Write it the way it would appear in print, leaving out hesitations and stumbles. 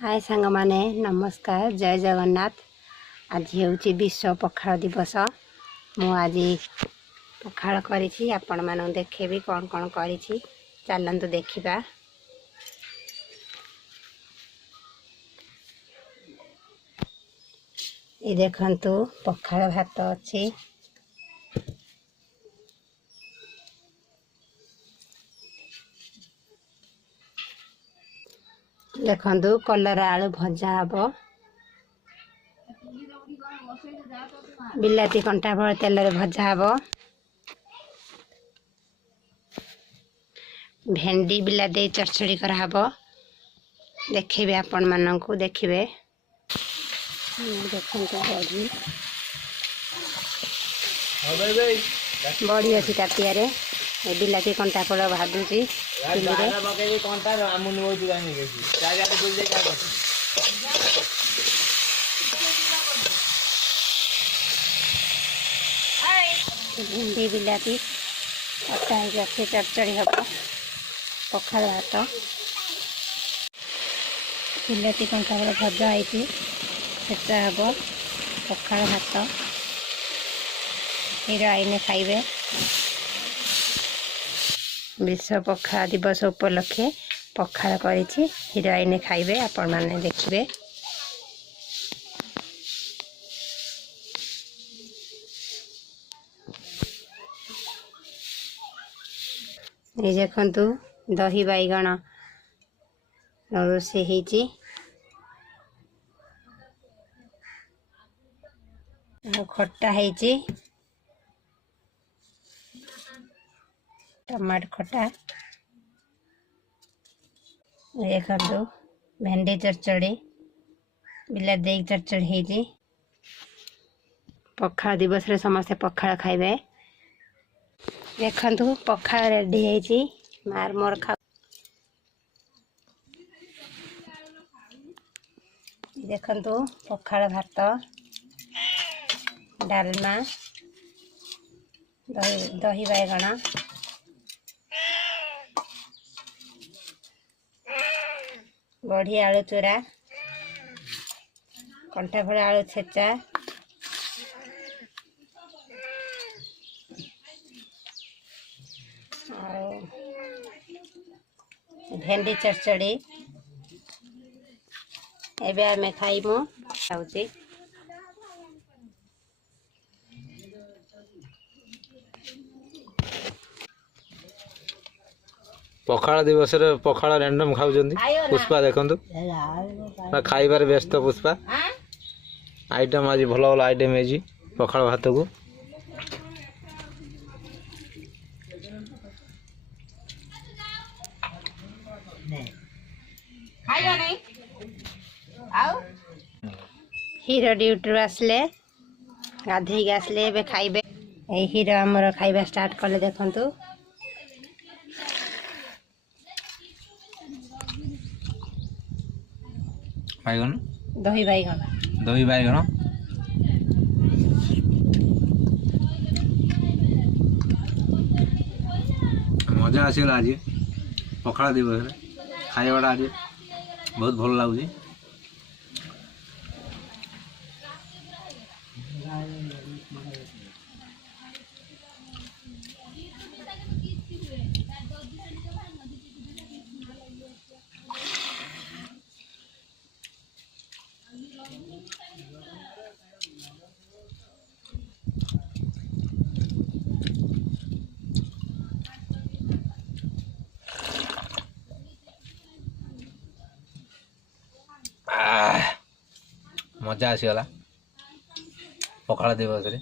हाय सांग माने नमस्कार जय जगन्नाथ। आज हूँ विश्व पखाल दिवस। मु आज पखाल करी आपण मान देखेबी कौन कौन करी चलतु देखा। ये देखंतु पखाल भात अच्छी देखंतु कलरा आलू भजा हबो बिलाती कंटा फल तेल रे भजा हबो भेंडी बिलाती चरचड़ी करा हबो देखिबे आपण माननकु देखिबे। देखंतु बड़ी अच्छी ताटिया रे बिलाती कंटा फल भाजुची भिंडी बिलाती अटा अच्छे चरचड़ी हम पखाल भात बिलाती कंटा फल भजा होती सेटा हम पखाल भात हीरो आईने खाइबे। विश्व पखाल दिवस उपलक्षे पखाल करी हीरो आईने खाइबे आपण माने देखिबे। ये देखंतु दही बैगण रोसे होती खट्टा होती टमाटो खट्टा। देखंतु भेंडी चरचड़ी बिलाती चरचड़ी होती पखाल दिवस रे समस्ते पखाल खाइबे। देखंतु पखाल रेडी है मार मोर खा। देखंतु पखाल भात डालमा दही बैगण बड़ी आलू चूरा कंटा फल आलू छेचा भेंडी चरचड़ी एबे आमे खाइबो खाउची। पखाल दिवस रे पखाल रैंडम खाउजंदी पुष्पा देखंतु ना खाइबार व्यस्त पुष्पा आइटम आज भलो भलो आइटम है पखाल भात को हीरो ड्यूटी आसले गाधे आसले एबे खाइबे। ए हीरो हमर खाइबा स्टार्ट कले देखंतु बैगन दही बैगण मजा आसला आज पखाल दिवस खाइबाटा आज बहुत भल लगुच। मजा आसगला पखाल दिवस रे।